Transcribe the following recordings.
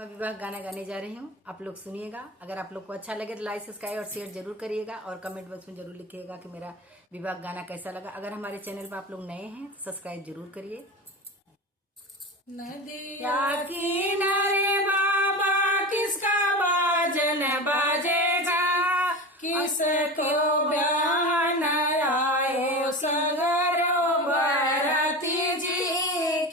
विवाह गाना गाने जा रही हूँ, आप लोग सुनिएगा। अगर आप लोग को अच्छा लगे तो लाइक सब्सक्राइब और शेयर जरूर करिएगा और कमेंट बॉक्स में जरूर लिखिएगा कि मेरा विवाह गाना कैसा लगा। अगर हमारे चैनल पर आप लोग नए हैं तो सब्सक्राइब जरूर करिए। नदिया किनारे बाबा किसका बाजन बाजेगा, किसको बयान आए सगरो बरती जी,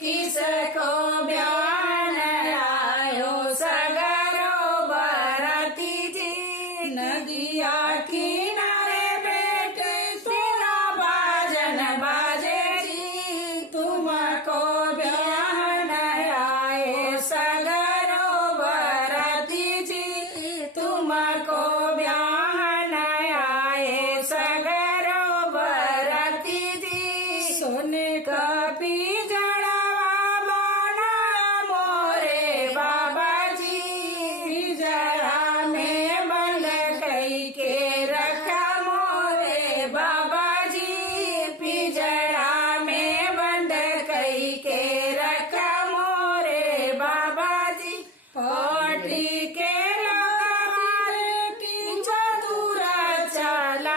किसको बयान आयो सगरो बरती जी। नदिया किनारे बेटे तेरा बाजन बाजे जी, तुमको बयान आए सगरो बरती जी, तुमको बयान आए सगरो बरती जी। सोने का पिंजड़ा बना मोरे बाबा जी, पिंजड़ा में बंद कई के रखा मोरे बाबा जी, पिंजड़ा में बंद कई के रखा मोरे बाबा जी। पटी के लोग की चतुरा चला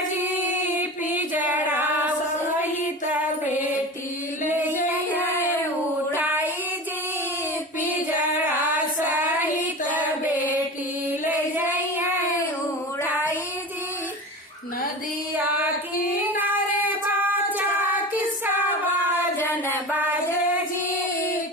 जी, पिंजड़ा सहित बेटी ले जाए उड़ाई जी, पिंजड़ा सहित बेटी ले जाए उड़ाई जी। नदिया किनारे बाजा किसका बाजन बाजे जी,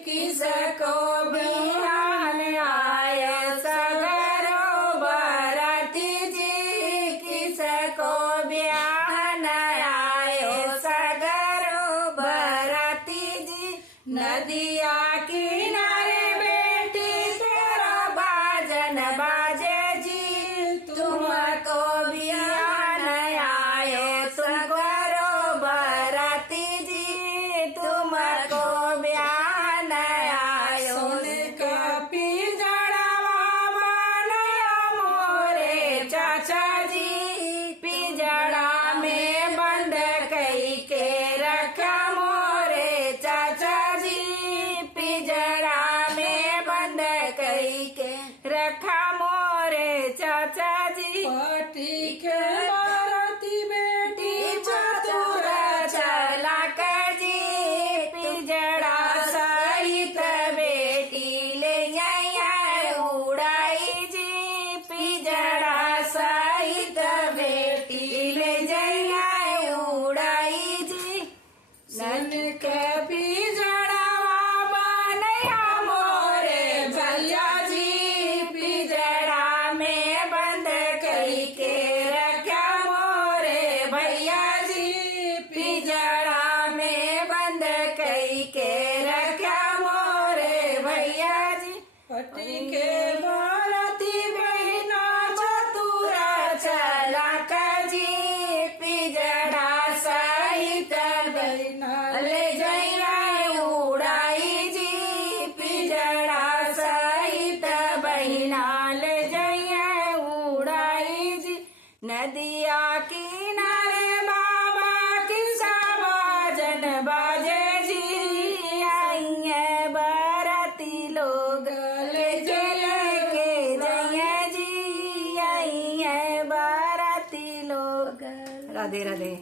किसको बिहान आए सगरो बरती जी, किसको बिहान आए सगरो बरती जी। नदिया किनारे बेटी तेरा बाजन बाजे जी, तुमको बिहान आए सगरो बरती जी, तुमको बिहान आए। सोने का पिंजड़ा बनाया मोरे चाचा जी, पिंजड़ा में बंद कई के रखा मोरे चाचा जी, पिंजड़ा में बंद कई के रखा मोरे चाचा जी। पटी के बरती बेटी चतुर चला जी, पिंजड़ा सहित बेटी ले जाए उड़ाई जी, पिंजड़ा सहित बेटी ले जाए उड़ाई जी। सन के पिंजड़ा बनया मोरे भैया जी, पिंजड़ा में बंद कई के रखा मोरे भैया जी, पिंजड़ा में बंद कई के रखा मोरे भैया जी। पटी के बरती बहिना चतुरा चला जी, पिंजड़ा सहित बहिना ले जाए उड़ाई जी, पिंजड़ा सहित बहिना ले जाए उड़ाई जी। नदिया किनारे बाबा किसका बाजन बाजे जी, आइए बराती लोग ले के जाइए जी, आइए बराती लोग। राधे राधे।